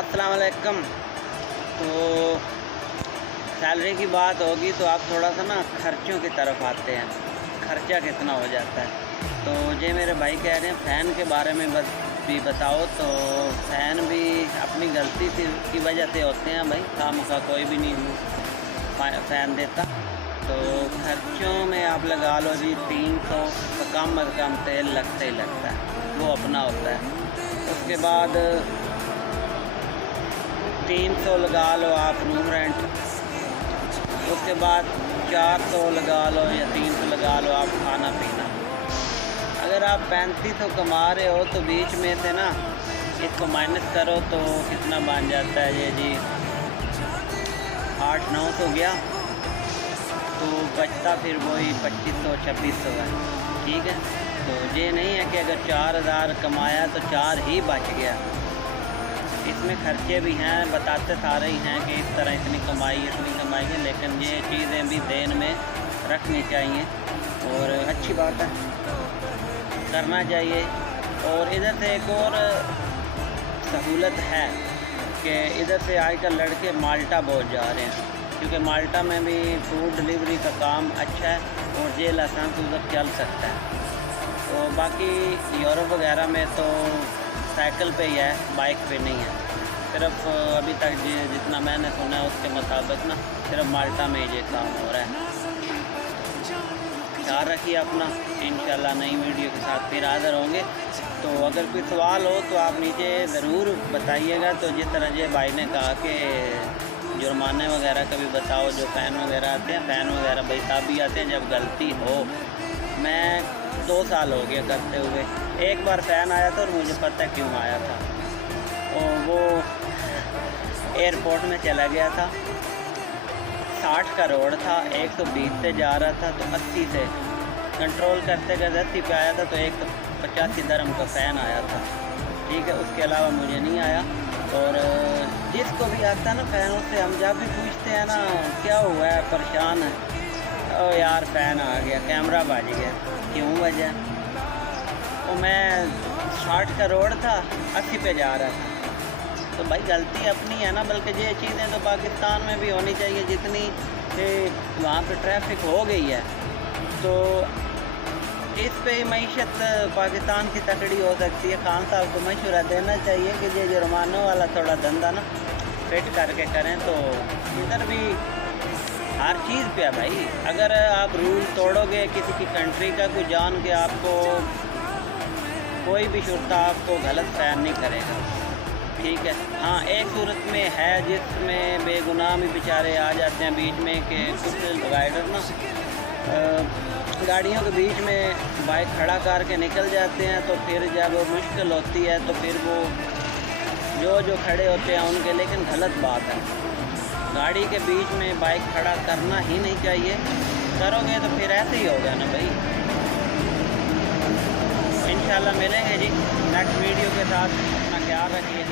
अस्सलाम वालेकुम। तो सैलरी की बात होगी तो आप थोड़ा सा ना खर्चों की तरफ आते हैं, खर्चा कितना हो जाता है। तो ये मेरे भाई कह रहे हैं फ़ैन के बारे में भी बताओ। तो फ़ैन भी अपनी गलती की वजह से होते हैं भाई, खामखा कोई भी नहीं फ़ैन देता। तो खर्चों में आप लगा लो जी 300 तो कम अज़ कम तेल लगता ही लगता है, वो अपना होता है। उसके बाद 300 लगा लो आप रूम रेंट, उसके बाद 400 लगा लो या 300 लगा लो आप खाना पीना। अगर आप 3500 कमा रहे हो तो बीच में से ना इसको माइनस करो तो कितना बन जाता है ये जी 800-900 गया, तो बचता फिर वही 2500-2600 है। ठीक है, तो ये नहीं है कि अगर 4000 कमाया तो 4 ही बच गया। इसमें खर्चे भी हैं, बताते सारे ही हैं कि इस तरह इतनी कमाई है, लेकिन ये चीज़ें भी ध्यान में रखनी चाहिए और अच्छी बात है, करना चाहिए। और इधर से एक और सहूलत है कि इधर से आजकल लड़के माल्टा बहुत जा रहे हैं, क्योंकि माल्टा में भी फूड डिलीवरी का काम अच्छा है और ये लाइसेंस उधर चल सकता है। तो बाकी यूरोप वगैरह में तो साइकिल पे ही है, बाइक पे नहीं है। सिर्फ अभी तक जितना मैंने सुना है उसके मुताबिक ना सिर्फ माल्टा में ये काम हो रहा है। ख्याल रखिए अपना, इंशाल्लाह नई वीडियो के साथ फिर हाज़िर होंगे। तो अगर कोई सवाल हो तो आप नीचे ज़रूर बताइएगा। तो जिस तरह ये भाई ने कहा कि जुर्माने वगैरह का भी बताओ, जो फ़ैन वगैरह आते हैं, फ़ैन वगैरह भाई साहब भी आते हैं जब गलती हो। मैं 2 साल हो गया करते हुए, एक बार फ़ैन आया था और मुझे पता क्यों आया था। और वो एयरपोर्ट में चला गया था, 60 का रोड था, 120 से जा रहा था, तो 80 से कंट्रोल करते करते 80 पे आया था, तो 185 दरम का फ़ैन आया था। ठीक है, उसके अलावा मुझे नहीं आया। और जिसको भी आता है ना फ़ैन, उससे हम जब भी पूछते हैं ना क्या हुआ है, परेशान है, ओ यार फ़ैन आ गया, कैमरा बज गया, क्यों बजा? तो मैं 60 का रोड था, 80 पे जा रहा था। तो भाई गलती अपनी है ना, बल्कि ये चीज़ें तो पाकिस्तान में भी होनी चाहिए। जितनी वहाँ पे ट्रैफिक हो गई है तो इस पे मईशत पाकिस्तान की तकड़ी हो सकती है। खान साहब को मशवरा देना चाहिए कि ये जुर्मानों वाला थोड़ा धंधा ना फिट करके करें। तो इधर भी हर चीज़ पे है भाई, अगर आप रूल तोड़ोगे किसी की कंट्री का, कोई जान के आपको कोई भी शुर्ता आपको गलत फ़ैन नहीं करेगा। ठीक है, हाँ एक सूरत में है जिसमें बेगुनाह भी बेचारे आ जाते हैं बीच में, कि कुछ राइडर ना गाड़ियों के बीच में बाइक खड़ा करके निकल जाते हैं। तो फिर जब मुश्किल होती है तो फिर वो जो खड़े होते हैं उनके, लेकिन गलत बात है, गाड़ी के बीच में बाइक खड़ा करना ही नहीं चाहिए। करोगे तो फिर ऐसे ही होगा ना भाई। इंशाल्लाह मिलेंगे जी नेक्स्ट वीडियो के साथ, अपना ख्याल रखिए।